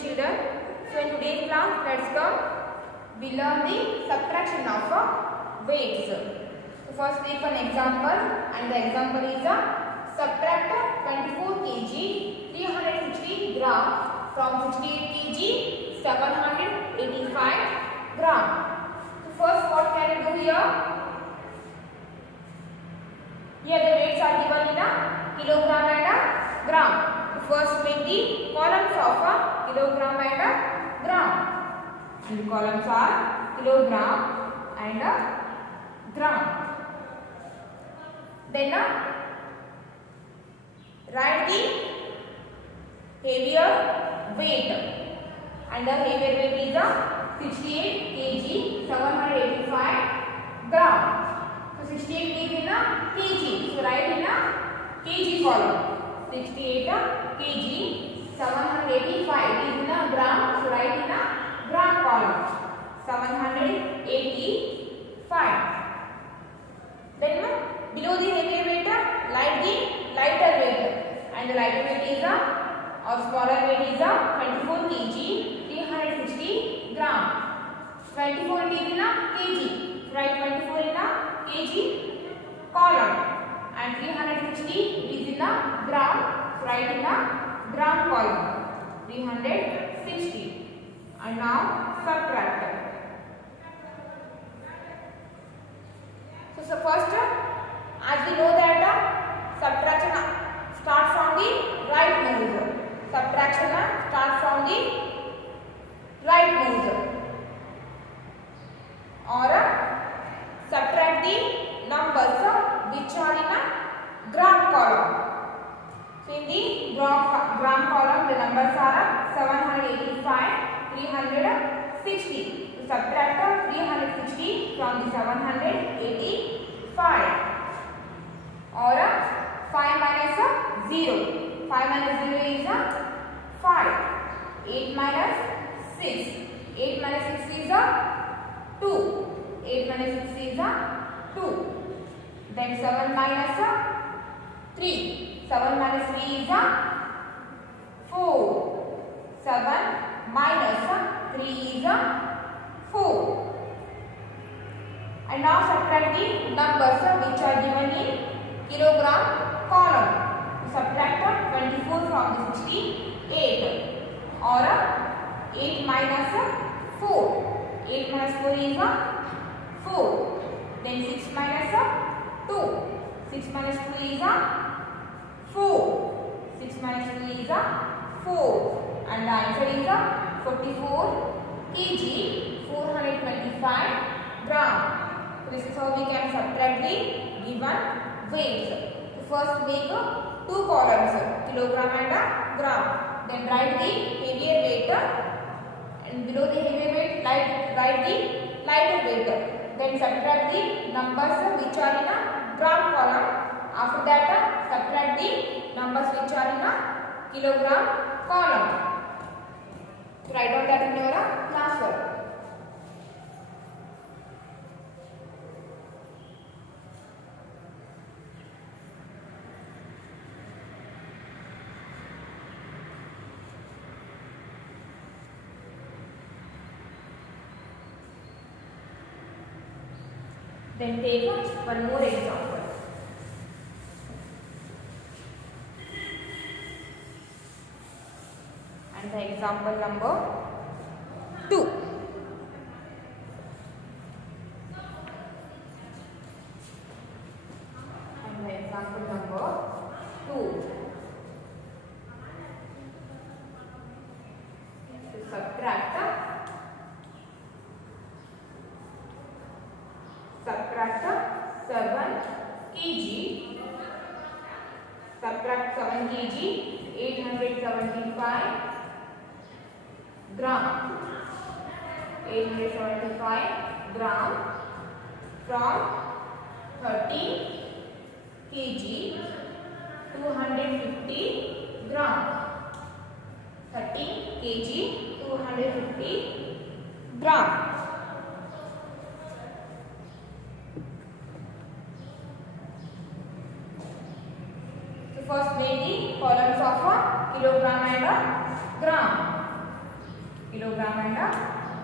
children. So in today's class, let's go. We learn the subtraction of weights. So first take an example, and the example is subtract 24 kg 360 gram from 68 kg 785 gram. So first what can you do here? Here the weights are given in a kilogram and a gram. So first make the columns of a kilogram and a gram. And the columns are kilogram and a gram. Then write the heavier weight, and the heavier weight is 68 kg 785 gram. So 68 is in a kg, so write in a kg column. 68 kg 785 is in a gram, so write in a gram column. 785. Then below the heavier weight, write the lighter weight, and the lighter weight is or smaller weight is 24 kg 360 gram. 24 is in a kg, write 24 in a kg column, and 360 is in a gram, write in a gram column. 360. And now subtract. So first, as we know that subtraction starts from the right nose. Subtraction starts from the right nose. Or subtract the numbers which are in a gram column. So in the gram column, the numbers are 785, 360. So subtract 360 from the 785. Or 5 minus 0. 5 minus 0 is 5. 8 minus 6. 8 minus 6 is 2. 8 minus 6 is 2. Then 7 minus 3. 7 minus 3 is 4. 7 minus 3 is 4. And now subtract the numbers which are given in kilogram column. Subtract 24 from the 68. Or 8 minus 4. 8 minus 4 is 4. Then 6 minus 2. 6 minus 2 is 4. 6 minus 2 is 4. And the answer is 44 kg 425 gram. So this is how we can subtract the given weights. So first make 2 columns, kilogram and gram. Then write the heavier weight, and below the heavier weight write the lighter weight. Then subtract the numbers which are in a gram column. After that subtract the numbers which are in a kilogram column. So write down that in your class work. Then take one more example. And the example number 2. And the example number 2. So subtract 7 kg. Subtract 7 kg 875 gram. 875 gram from 13 kg 250 gram. 13 kg 250 gram. First make the columns of a kilogram and a gram. kilogram and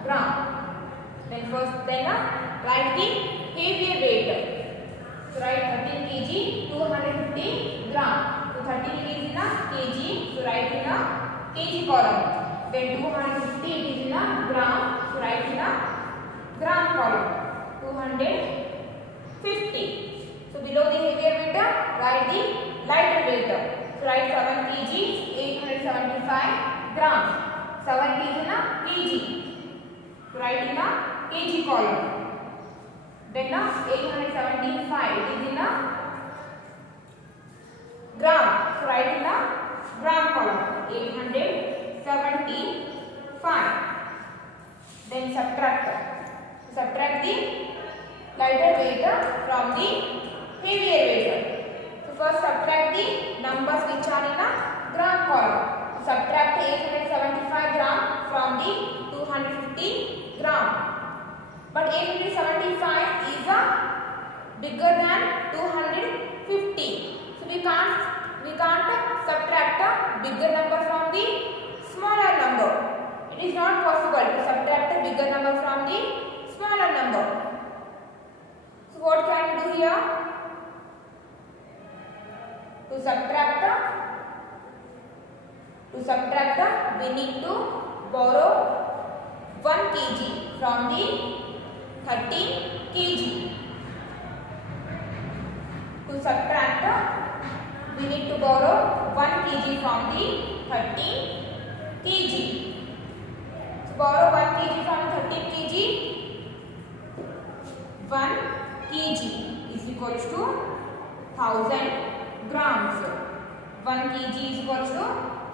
gram. Then write the heavier weight. So write 13 kg, 250 gram. So 13 is in a kg, so write in a kg column. Then 250 it is in a gram, so write in a gram column. 250. So below the heavier weight, write the lighter weight. So write 7 kg, 875 grams. 7 is in a kg. So write in a kg column. Then 875 is in a gram. So write in a gram column. 875. Then subtract the lighter weight from the heavier weight. So first subtract the numbers which are in a gram column. Subtract 875 gram from the 250 gram. But 875 is bigger than 250. So we can't subtract a bigger number from the smaller number. It is not possible to subtract a bigger number from the smaller number. So what can we do here? To subtract, we need to borrow 1 kg from the 13 kg. To subtract, we need to borrow 1 kg from the 13 kg. So borrow 1 kg from 13 kg. 1 kg is equals to 1000 grams. 1 kg is equals to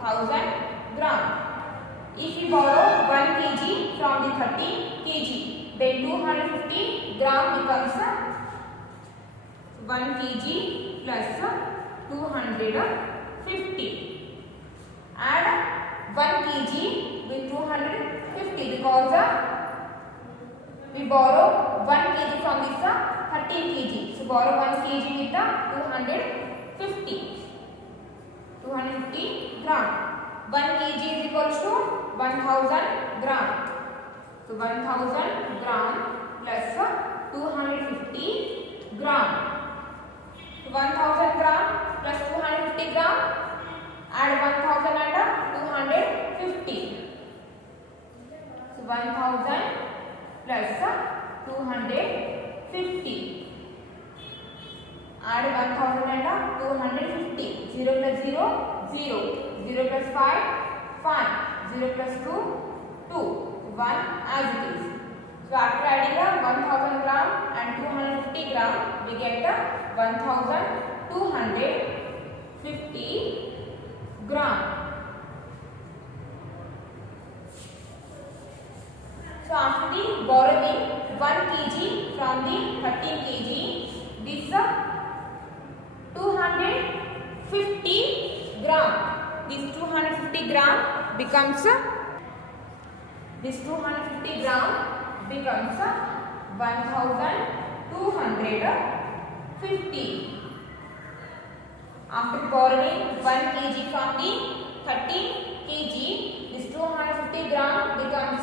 1000 grams. If we borrow 1 kg from the 13 kg, then 250 gram becomes 1 kg plus 250. Add 1 kg with 250 because we borrow 1 kg from this 13 kg. So borrow 1 kg with 250 gram. 1 kg is equals to 1000 gram. So 1000 gram plus 250 gram. So 1000 gram plus 250 gram. Add 1000 and 250. So 1000 plus 250. Add 1000 and 250. 0 plus 0, 0. 0 plus 5, 5. 0 plus 2, 2. 1 as it is. So after adding 1000 gram and 250 gram, we get 1250 gram. So after the borrowing 1 kg from the 13 kg, this 250 gram. This 250 gram becomes 1250. After borrowing 1 kg from the 13 kg, this 250 gram becomes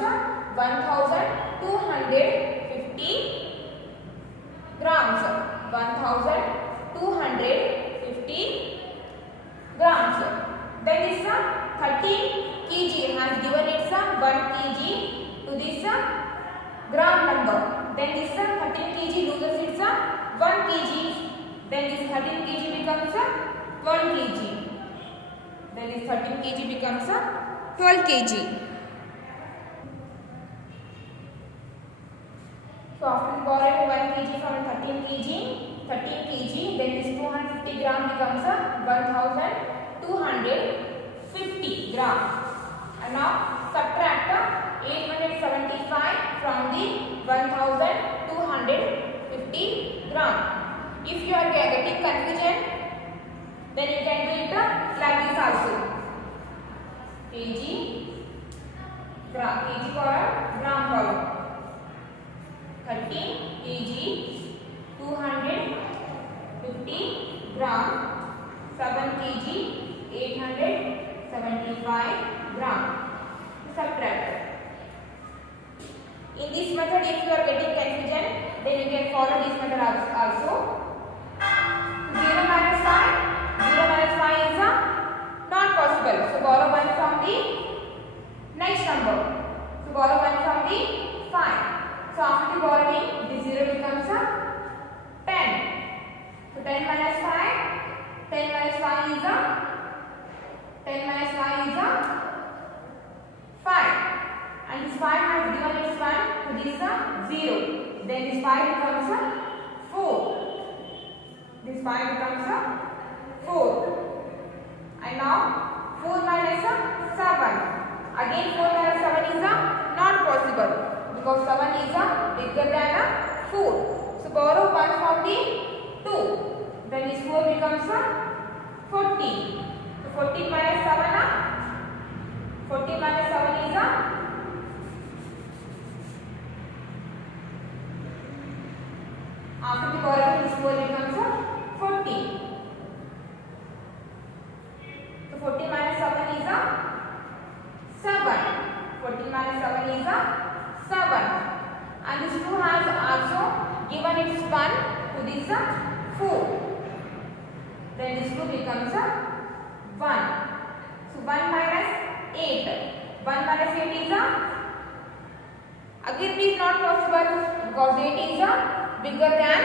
1250 grams. 1250 grams. Then this 13 kg has given its 1 kg to this gram number. Then this 13 kg loses its 1 kg. Then this 13 kg becomes 12 kg. Then this 13 kg becomes 12 kg. So after borrowing 1 kg from 13 kg, then this 250 gram becomes 1250 gram. And now subtract 875 from the 1250 gram. If you are getting confusion, then you can do it like this also. kg, column, gram column. 13 kg, 250 gram, 7 kg, 875 gram. Subtract. you are getting confusion, then you can follow this method also. 0 minus 5, 0 minus 5 is not possible. So borrow 1 from the next number. So borrow 1 from the 5. So after the borrowing, the 0 becomes 10. So 10 minus 5, 10 minus 5 is 5. And this 5 has given its 1 to this 0. Then this 5 becomes 4. This 5 becomes 4. And now 4 minus 7. Again 4 minus 7 is not possible because 7 is bigger than 4. So borrow 1 from the 2. Then this 4 becomes 14. So 14 minus 7 14 minus 7 is after the borrowing this 4 becomes 14. So 14 minus 7 is 7. 14 minus 7 is 7. And this 2 has also given its 1 to this 4. Then this 2 becomes 1. So 1 minus 8. 1 minus 8 is again it is not possible because 8 is bigger than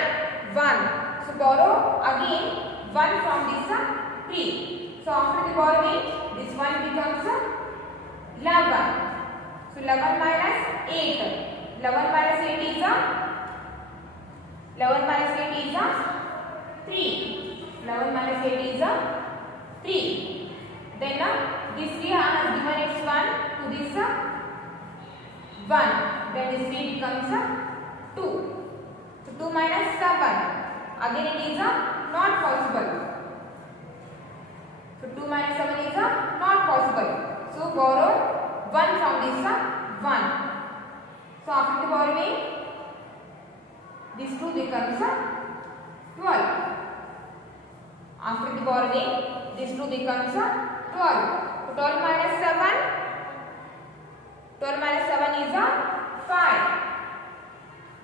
1. So borrow again 1 from this 3. So after the borrowing, this 1 becomes 11. So 11 minus 8. 11 minus 8 is 11 minus 8 is 3. 11 minus 8 is 3. Then this 3 has given its 1 to this 1. Then this 3 becomes 2. So 2 minus 7. Again it is not possible. So 2 minus 7 is not possible. So borrow 1 from this 1. So after the borrowing, this 2 becomes 12. After the borrowing, this 2 becomes 12. So 12 minus 7. 12 minus 7 is 5.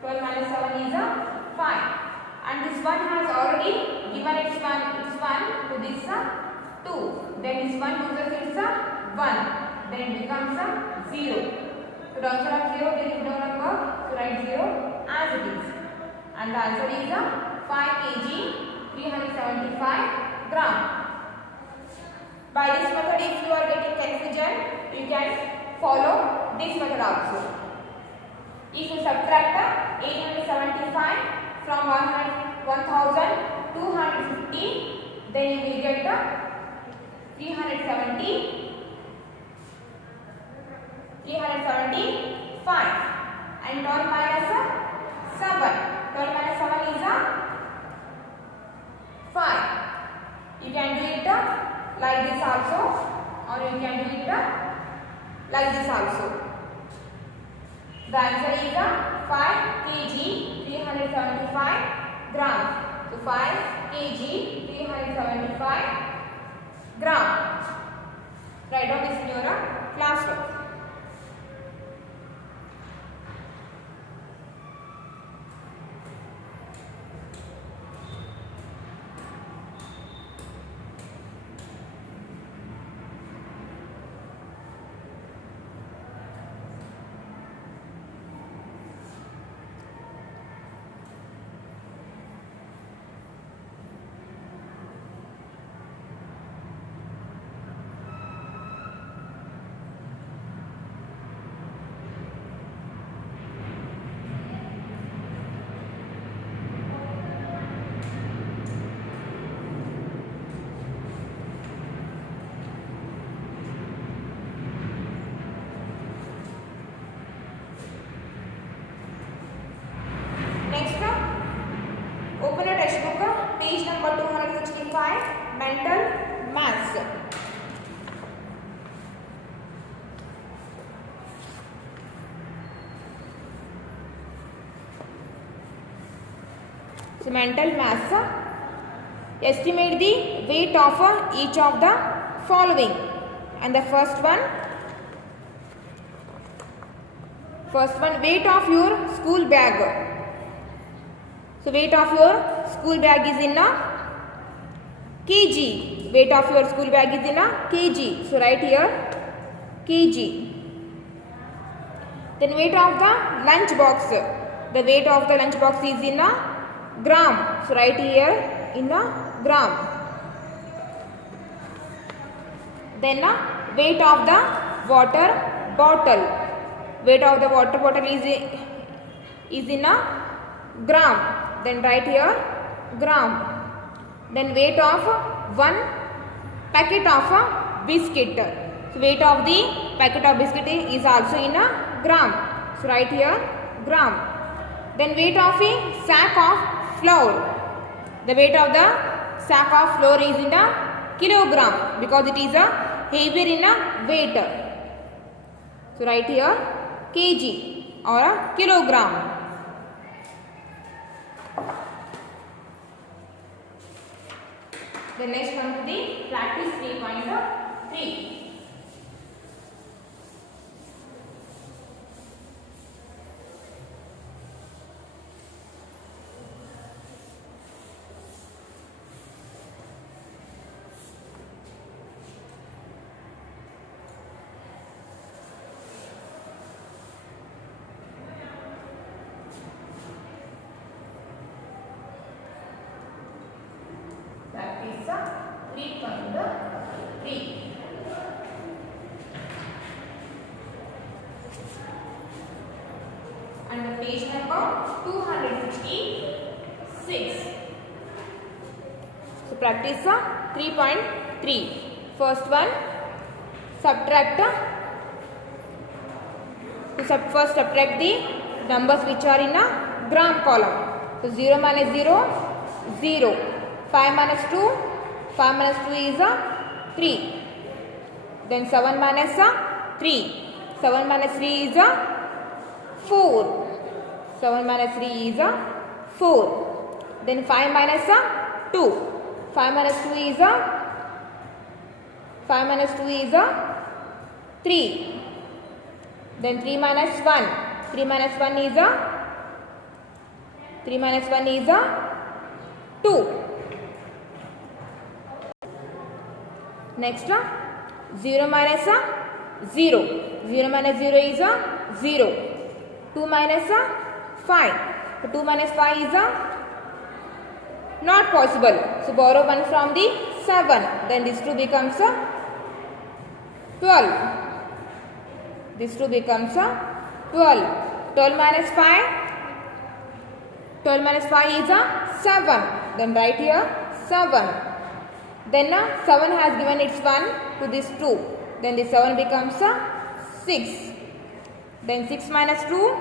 12 minus 7 is 5. And this 1 has already given its 1 to this 2. Then this 1 loses its 1. Then it becomes 0. So downside of 0 there is no number. So write 0 as it is. And the answer is 5 kg 375 gram. By this method, if you are getting confusion, you can follow this method also. If you subtract 875 from 1250, then you will get 375. And 12 minus 7. 12 minus 7 is 5. You can do it like this also, or you can do it like this also. The answer is 5 kg 375 grams. So 5 kg 375 grams. Write down this in your classroom. Open a textbook, page number 265, mental maths. So mental maths, estimate the weight of each of the following. And the first one, First one, weight of your school bag. So weight of your school bag is in a kg. Weight of your school bag is in a kg. So write here kg. Then weight of the lunch box. The weight of the lunch box is in a gram. So write here in a gram. Then weight of the water bottle. Weight of the water bottle is in a gram. Then write here gram. Then weight of one packet of a biscuit. So weight of the packet of biscuit is also in a gram. So write here gram. Then weight of a sack of flour. The weight of the sack of flour is in a kilogram because it is a heavier in a weight. So write here kg or a kilogram. The next one to the practice 3.3. That is 3.3. And the page number 266. So practice 3.3. First one, subtract. First subtract the numbers which are in a gram column. So 0 minus 0, 0. 5 minus 2, 5 minus 2 is 3. Then 7 minus 3. 7 minus 3 is 4. 7 minus 3 is 4. Then 5 minus 2. 5 minus 2 is 3. Then 3 minus 1. 3 minus 1 is 2. Next 0 minus 0. 0 minus 0 is 0. 2 minus 5. So 2 minus 5 is not possible. So borrow 1 from the 7. Then this 2 becomes 12. This 2 becomes 12. 12 minus 5. 12 minus 5 is 7. Then write here 7. Then 7 has given its 1 to this 2. Then this 7 becomes 6. Then 6 minus 2.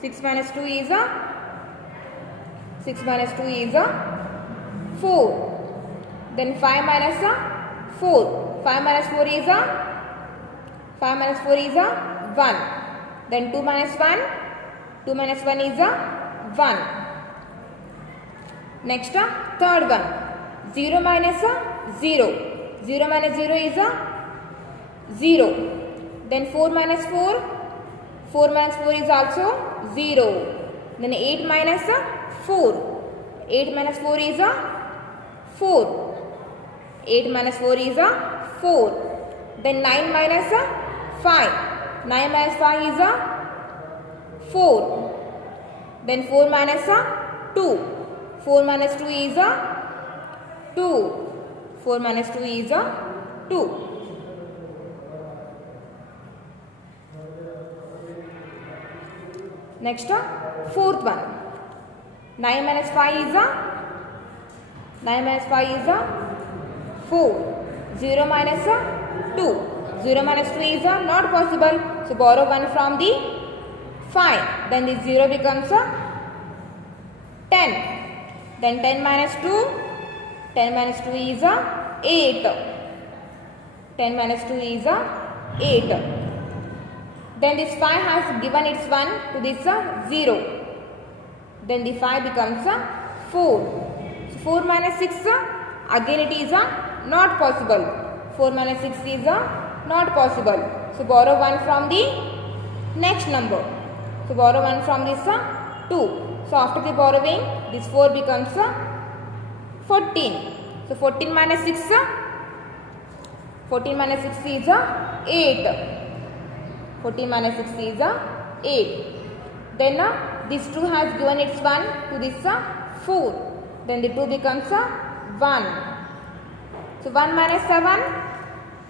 6 minus 2 is 4. Then 5 minus 4. 5 minus 4 is 1. Then 2 minus 1. 2 minus 1 is 1. Next third one. 0 minus 0. 0 minus 0 is 0. Then 4 minus 4. 4 minus 4 is also 0. Then 8 minus 4. 8 minus 4 is 4. 8 minus 4 is 4. Then 9 minus 5. 9 minus 5 is 4. Then 4 minus 2. 4 minus 2 is 2. 4 minus 2 is 2. Next, fourth one. 9 minus 5 is 4. 0 minus 2. 0 minus 2 is not possible. So borrow 1 from the 5. Then this 0 becomes 10. Then 10 minus 2. 10 minus 2 is 8. 10 minus 2 is 8. Then this 5 has given its 1 to this 0. Then the 5 becomes 4. So 4 minus 6, again it is not possible. 4 minus 6 is not possible. So borrow 1 from the next number. So borrow 1 from this 2. So after the borrowing, this 4 becomes 14. So 14 minus 6, 14 minus 6 is 8. 14 minus 6 is 8. Then this 2 has given its 1 to this 4. Then the 2 becomes 1. So 1 minus 7.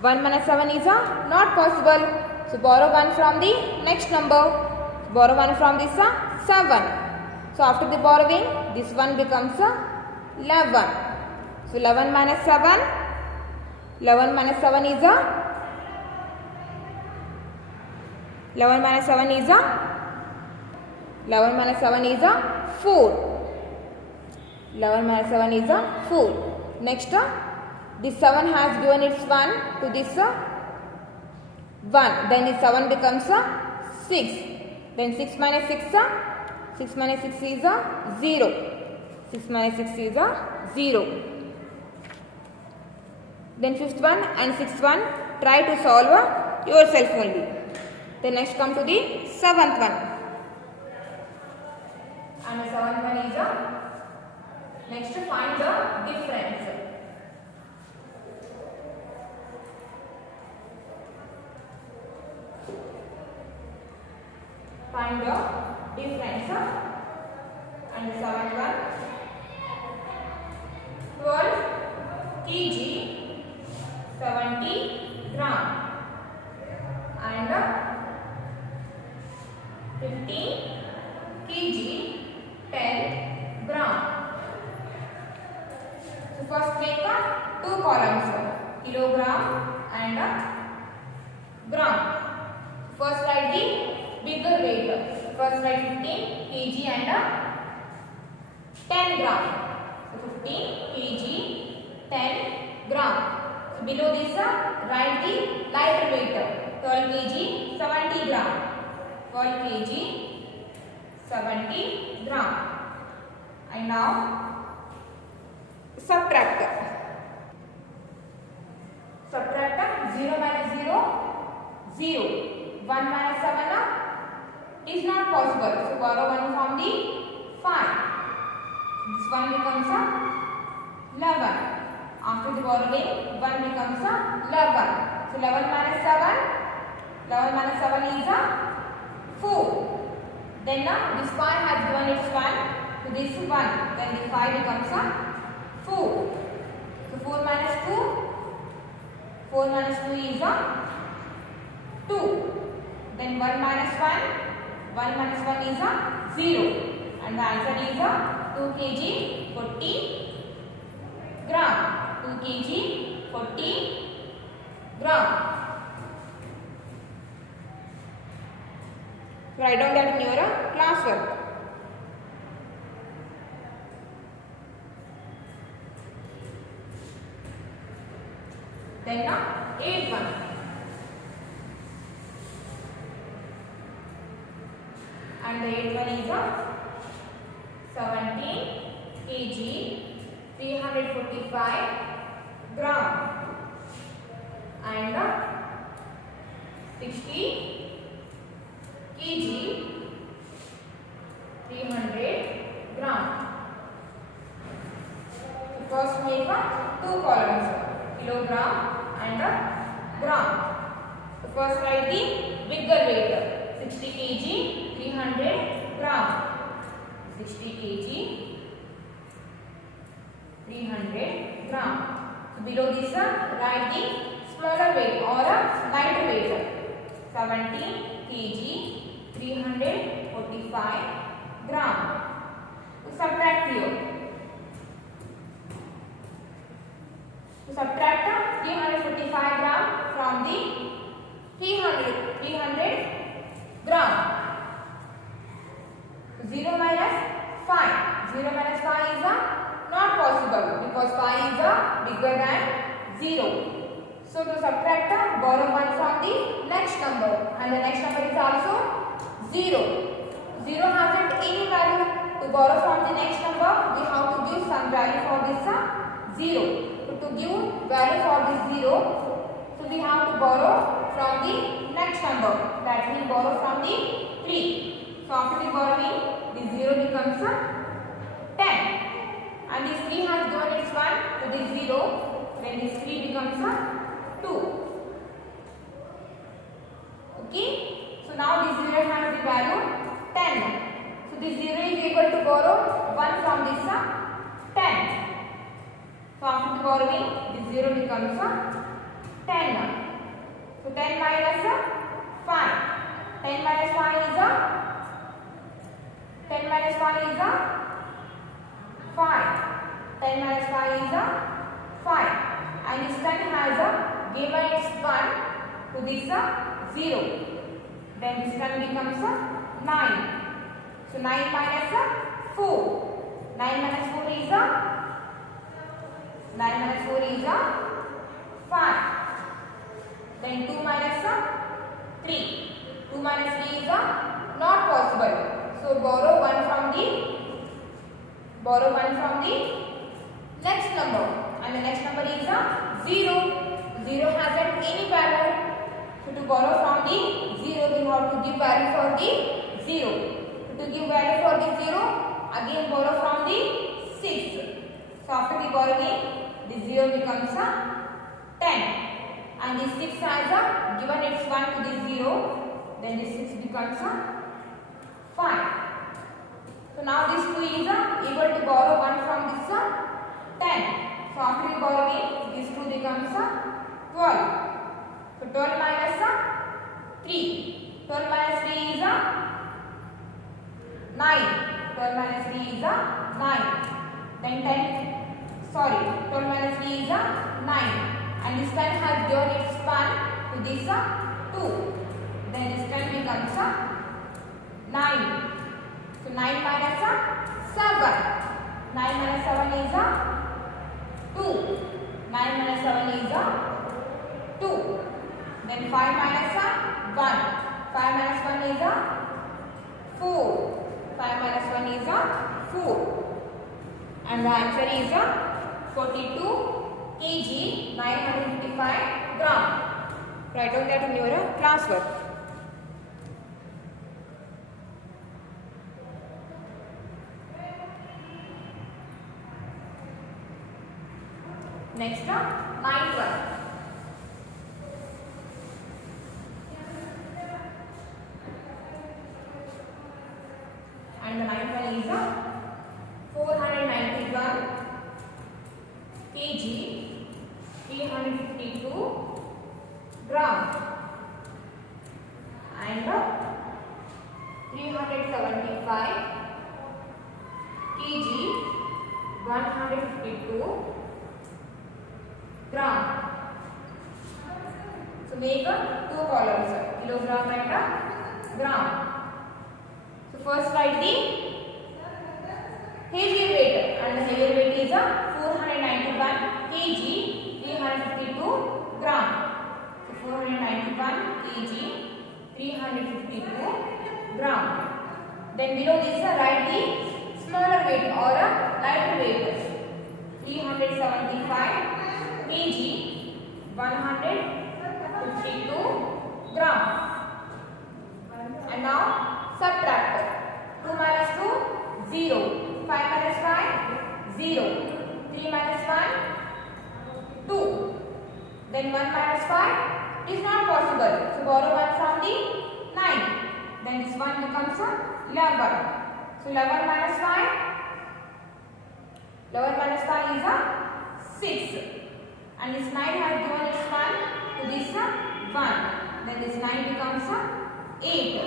1 minus 7 is not possible. So borrow 1 from the next number. Borrow 1 from this 7. So after the borrowing, this 1 becomes 11. So 11 minus 7. 11 minus 7 is 11 minus 7 is 11 minus 7 is 4. 11 minus 7 is 4. Next, this 7 has given its 1 to this 1. Then this 7 becomes 6. Then 6 minus 6, 6 minus 6 is 0. 6 minus 6 is 0. Then fifth one and sixth one, try to solve yourself only. Then next come to the seventh one. And the seventh one is next to find the difference. Find the difference. And the seventh one, 12 kg 70 gram and 15 kg 10 gram. So first make two columns, kilogram and gram. First write the bigger weight. First write 15 kg and 10 gram. So 15 kg 10 gram. So below this write the lighter weight, 12 kg 70 gram. 12 kg 70 gram. And now subtract. Subtract 0 minus 0, 0. 1 minus 7 is not possible. So borrow 1 from the 5. This 1 becomes 11. After the borrowing, 1 becomes 11. So 11 minus 7. 11 minus 7 is 4. Then this 5 has given its 1 to this 1. Then the 5 becomes 4. So 4 minus 2. 4 minus 2 is 2. Then 1 minus 1. 1 minus 1 is 0. And the answer is 2 kg 40 gram. 2 kg 40 gram. Write down that in your class work. Then 8th one. And the 8th one is 17 kg 345 gram and 60 kg 300 gram. So first make two columns, kilogram and gram. So first write the bigger weight, 60 kg 300 gram. 60 kg 300 gram. So below this write the smaller weight or lighter weight, 70 kg 345 gram. So subtract here. So subtract 345 gram from the 300 gram. 0 minus 5. 0 minus 5 is not possible because 5 is bigger than 0. So to subtract, borrow 1 from the next number, and the next number is also 0. 0 hasn't any value. To borrow from the next number, we have to give some value for this 0. So to give value for this 0, so we have to borrow from the next next number, that we borrow from the 3. So after the borrowing, the 0 becomes a 10, and this 3 has given its 1 to this 0, then this 3 becomes a 2. Okay, so now this 0 has the value 10. So this 0 is able to borrow 1 from this 10. So after the borrowing, this 0 becomes a 10. So 10 minus 5. 10 minus 5 is 10 minus 5 is 5. 10 minus 5 is 5. And this 10 has given its 1 to this 0. Then this 10 becomes 9. So 9 minus 4. 9 minus 4 is 9 minus 4 is 5. Then 2 minus 3. 2 minus 3 is not possible. So borrow 1 from the next number, and the next number is 0. 0 hasn't any value. So to borrow from the 0, we have to give value for the 0. To give value for the 0, again borrow from the 6. So after the borrowing, the 0 becomes 10, and the 6 has given its 1 to the 0, then the 6 becomes 5. So now this 2 is able to borrow 1 from this 10. So after the borrowing, this 2 becomes 12. So 12 minus 3. 12 minus 3 is 9. 12 minus 3 is 9. Then 12 minus 3 is 9. And this 10 has given its 1 to this 2. Then this 10 becomes 9. So 9 minus 7. 9 minus 7 is 2. 9 minus 7 is 2. Then 5 minus 1. 5 minus 1 is 4. 5 minus 1 is 4. And the answer is 42 kg 955 gram. Write down that in your class work. Next, 9th one. And the 9th one is 491 kg 352 gram, and 375 kg 152 gram. So make 2 columns, kilogram and gram. So first write the heavier weight, and the heavier weight is 491 kg 352 gram. So 491 kg 352 gram. Then below this write the smaller weight or lighter weight, 375 kg 152 gram. And now subtract. 2 minus 2 0. 5 minus 5 0. 3 minus 1 2. Then 1 minus 5 is not possible. So borrow 1 from the 9. Then this 1 becomes 11. So 11 minus 5. 11 minus 5 is 6. And this 9 has given its 1 to this 1. Then this 9 becomes 8.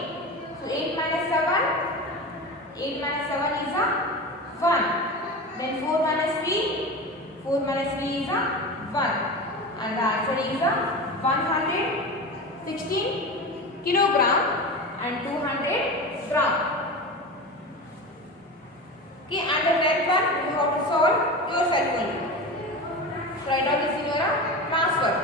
So 8 minus 7. 8 minus 7 is 1. Then 4 minus 3. 4 minus 3 is 1. And the answer is 116 kilogram and 200 gram. Okay, and the next one you have to solve yourself only. Write out this in your class work.